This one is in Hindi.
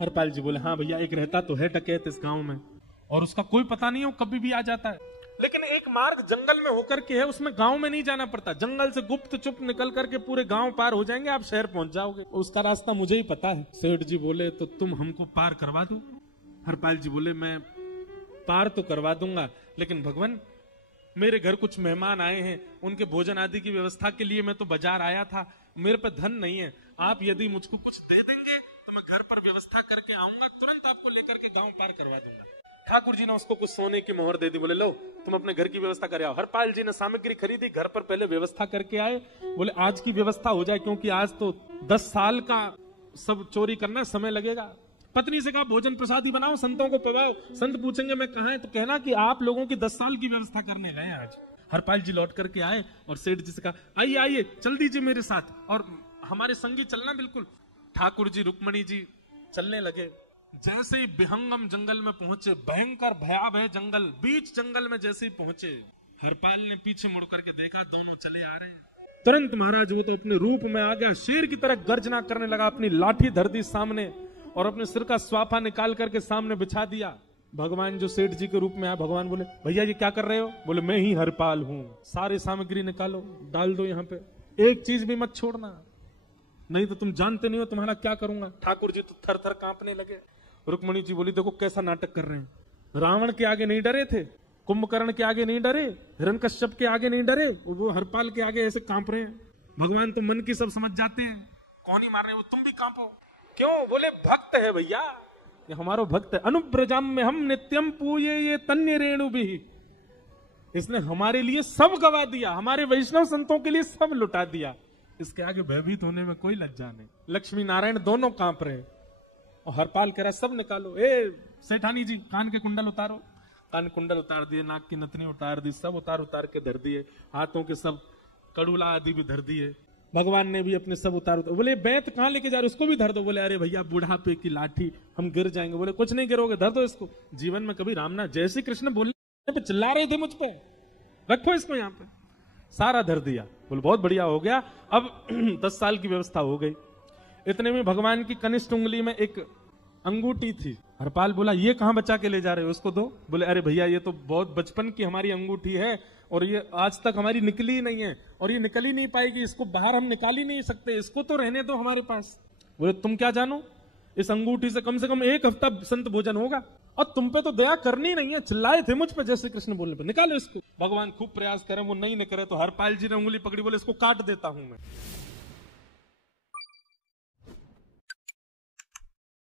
हरपाल जी बोले हाँ भैया, एक रहता तो है डकैत इस गांव में, और उसका कोई पता नहीं हो कभी भी आ जाता है, लेकिन एक मार्ग जंगल में होकर के है, उसमें गांव में नहीं जाना पड़ता, जंगल से गुप्त चुप निकल करके पूरे गांव पार हो जाएंगे, आप शहर पहुंच जाओगे, उसका रास्ता मुझे ही पता है। सेठ जी बोले तो तुम हमको पार करवा दो। हरपाल जी बोले मैं पार तो करवा दूंगा, लेकिन भगवान मेरे घर कुछ मेहमान आए हैं, उनके भोजन आदि की व्यवस्था के लिए मैं तो बाजार आया था, मेरे पे धन नहीं है, आप यदि मुझको कुछ दे देंगे तो मैं घर पर व्यवस्था करके आऊंगा, तुरंत आपको लेकर के गांव पार करवा दूंगा। ठाकुर जी ने उसको कुछ सोने की मोहर दे दी, बोले लो तुम अपने घर की व्यवस्था कर आओ। हरपाल जी ने सामग्री खरीदी, घर पर पहले व्यवस्था करके आए, बोले आज की व्यवस्था हो जाए, क्योंकि आज तो 10 साल का सब चोरी करना समय लगेगा। पत्नी से कहा भोजन प्रसादी बनाओ, संतों को पवाओ, संत पूछेंगे मैं कहाँ है तो कहना कि आप लोगों की 10 साल की व्यवस्था करने गए आज। हरपाल जी लौट करके आए और सेठ जी से कहा आइए आइए चल दीजिए मेरे साथ और हमारे संगी चलना बिल्कुल। ठाकुर जी रुक्मणी जी चलने लगे, जैसे ही विहंगम जंगल में पहुंचे, भयंकर भयावह जंगल, बीच जंगल में जैसे ही पहुंचे, हरपाल ने पीछे मुड़ करके देखा, दोनों चले आ रहे हैं। तुरंत महाराज वो तो अपने रूप में आ गया, शेर की तरह गर्जना करने लगा, अपनी लाठी धर दी सामने और अपने सिर का स्वाफा निकाल करके सामने बिछा दिया। भगवान जो सेठ जी के रूप में आया, भगवान बोले भैया ये क्या कर रहे हो? बोले मैं ही हरपाल हूं, सारी सामग्री निकालो डाल दो यहाँ पे, एक चीज भी मत छोड़ना, नहीं तो तुम जानते नहीं हो तुम्हारा क्या करूंगा। ठाकुर जी तो थर थर कांपने लगे। रुक्मणी जी बोली देखो कैसा नाटक कर रहे हैं, रावण के आगे नहीं डरे थे, कुंभकर्ण के आगे नहीं डरे, हिरण्यकश्यप के आगे नहीं डरे, वो हरपाल के आगे ऐसे कांप रहे हैं। भगवान तो मन की सब समझ जाते हैं, कौन ही मार रहे, वो तुम भी कांपो क्यों? बोले भक्त है भैया, ये हमारा भक्त है, अनुब्रजम में हम नित्यम पूये ये तन्य रेणु भी, इसने हमारे लिए सब गवा दिया, हमारे वैष्णव संतों के लिए सब लुटा दिया, इसके आगे भयभीत होने में कोई लज्जा नहीं। लक्ष्मी नारायण दोनों कांप रहे और हरपाल कह रहा सब निकालो, ए सेठानी जी कान के कुंडल उतारो, कान कुंडल उतार दिए, नाक की नथनी उतार दी, सब उतार के धर दिए, हाथों के सब कड़ूला आदि भी धर दिए, भगवान ने भी अपने सब उतार। बोले बैत कहाँ लेके जा रहे, उसको भी धर दो। बोले अरे भैया बुढ़ापे की लाठी, हम गिर जाएंगे। बोले कुछ नहीं गिरोगे, धर दो इसको। जीवन में कभी राम ना जय श्री कृष्ण बोलने पे चिल्ला रहे थे मुझ पे, रखो इसको यहाँ पे, सारा धर दिया। बोले बहुत बढ़िया हो गया, अब 10 साल की व्यवस्था हो गई। इतने में भगवान की कनिष्ठ उंगली में एक अंगूठी थी। हरपाल बोला ये कहाँ बचा के ले जा रहे हो, उसको दो। बोले अरे भैया ये तो बहुत बचपन की हमारी अंगूठी है और ये आज तक हमारी निकली ही नहीं है और ये निकल ही नहीं पाएगी, इसको बाहर हम निकाल ही नहीं सकते, इसको तो रहने दो हमारे पास। बोले तुम क्या जानो, इस अंगूठी से कम 1 हफ्ता संत भोजन होगा और तुम पे तो दया करनी नहीं है, चिल्लाए थे मुझ पे जैसे कृष्ण बोलने पे, निकालो इसको। भगवान खूब प्रयास करे, वो नहीं निकले तो हरपाल जी ने उंगली पकड़ी, बोले इसको काट देता हूं मैं।